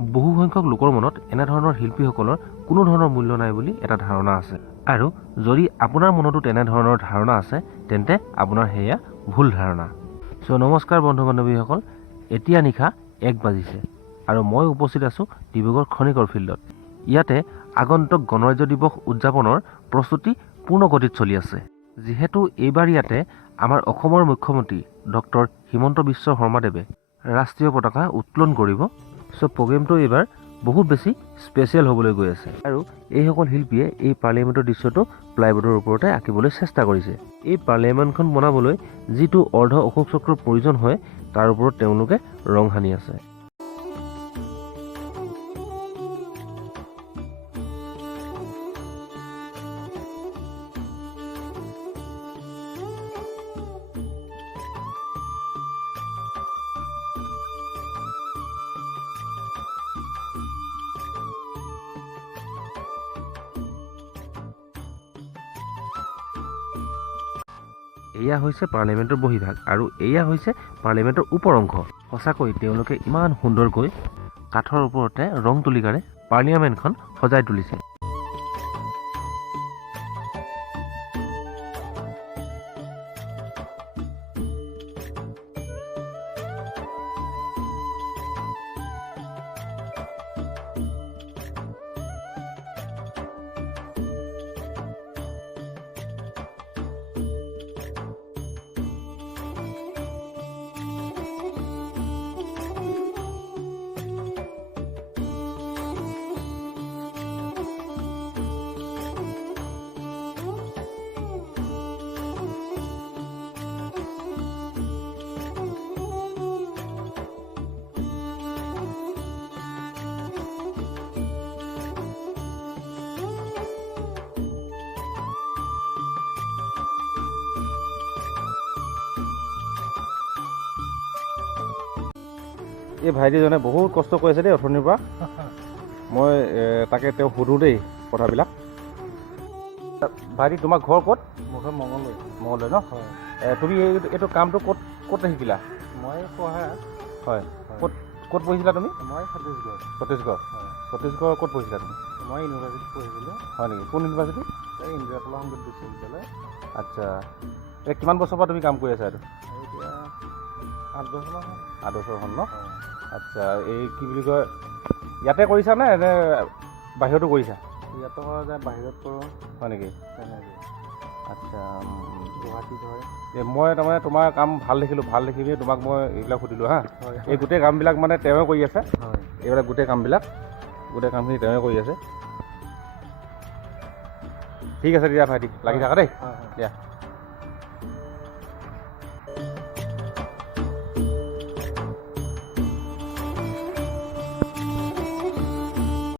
বহু সংখ্যক লোকৰ মনত এনেধৰণৰ শিল্পীসকলৰ কোনো ধৰণৰ মূল্য নাই বুলি এটা ধাৰণা আছে। আৰু যদি আপোনাৰ মনতো তেনেধৰণৰ ধাৰণা আছে তেন্তে আপোনাৰ সেয়া ভুল ধাৰণা। নমস্কাৰ বন্ধু বান্ধৱীসকল, এতিয়া নিশা 1 বাজিছে আৰু মই উপস্থিত আছোঁ ডিব্ৰুগড় খনিকৰ ফিল্ডত। ইয়াতে আগন্তুক গণৰাজ্য দিৱস উদযাপনৰ প্ৰস্তুতি পূৰ্ণ গতিত চলি আছে। যিহেতু এইবাৰ ইয়াতে আমাৰ অসমৰ মুখ্যমন্ত্ৰী ডক্টৰ হিমন্ত বিশ্ব শৰ্মাদেৱে ৰাষ্ট্ৰীয় পতাকা উত্তোলন কৰিব, প্ৰগ্ৰেমটো এইবাৰ বহুত বেছি স্পেচিয়েল হ'বলৈ গৈ আছে। আৰু এইসকল শিল্পীয়ে এই পাৰ্লিয়ামেণ্টৰ দৃশ্যটো প্লাইবোৰ্ডৰ ওপৰতে আঁকিবলৈ চেষ্টা কৰিছে। এই পাৰ্লিয়ামেণ্টখন বনাবলৈ যিটো অৰ্ধ অশোক চক্ৰৰ প্ৰয়োজন হয় তাৰ ওপৰত তেওঁলোকে ৰং সানি আছে। এয়া হৈছে পাৰ্লিয়ামেণ্টৰ বহিভাগ আৰু এয়া হৈছে পাৰ্লিয়ামেণ্টৰ ওপৰ অংশ। সঁচাকৈ তেওঁলোকে ইমান সুন্দৰকৈ কাঠৰ ওপৰতে ৰং তুলিকাৰে পাৰ্লিয়ামেণ্টখন সজাই তুলিছে। এই ভাইটিজনে বহুত কষ্ট কৰিছে দেই অথনিৰ পৰা। মই তাকে তেওঁ সুধোঁ দেই কথাবিলাক। ভাইটি, তোমাৰ ঘৰ ক'ত? মোৰ ঘৰ মঙলদৈ। মঙলদৈ ন? তুমি এইটো কামটো ক'ত শিকিলা? মই পঢ়া। হয়, ক'ত পঢ়িছিলা তুমি? মই ছত্তীশগড়। ছত্তীশগড় ক'ত পঢ়িছিলা তুমি? মই ইউনিভাৰ্চিটিত পঢ়িছিলোঁ। হয় নেকি? কোন ইউনিভাৰ্চিটি? এই ইন্দিৰা কলা সংগীত বিশ্ববিদ্যালয়। আচ্ছা, এই কিমান বছৰৰ পৰা তুমি কাম কৰি আছা এইটো? এতিয়া 8 বছৰমান হ'ল। 8 বছৰ হ'ল ন? আচ্ছা, এই কি বুলি কয়, ইয়াতে কৰিছা নে নে বাহিৰতো কৰিছা? ইয়াতো কৰা যায়, বাহিৰত কৰোঁ। হয় নেকি? তেনেকৈ। আচ্ছা, গুৱাহাটীত হয়। মই তাৰমানে তোমাৰ কাম ভাল দেখিলোঁ, ভাল দেখি পিনি তোমাক মই এইবিলাক সুধিলোঁ হা। হয়। এই গোটেই কামবিলাক মানে তেওঁৱে কৰি আছে। হয়। এইবিলাক গোটেই কামখিনি তেওঁৱে কৰি আছে। ঠিক আছে দিয়া ভাইটি, লাগি থাকা দেই। হয়। দিয়া।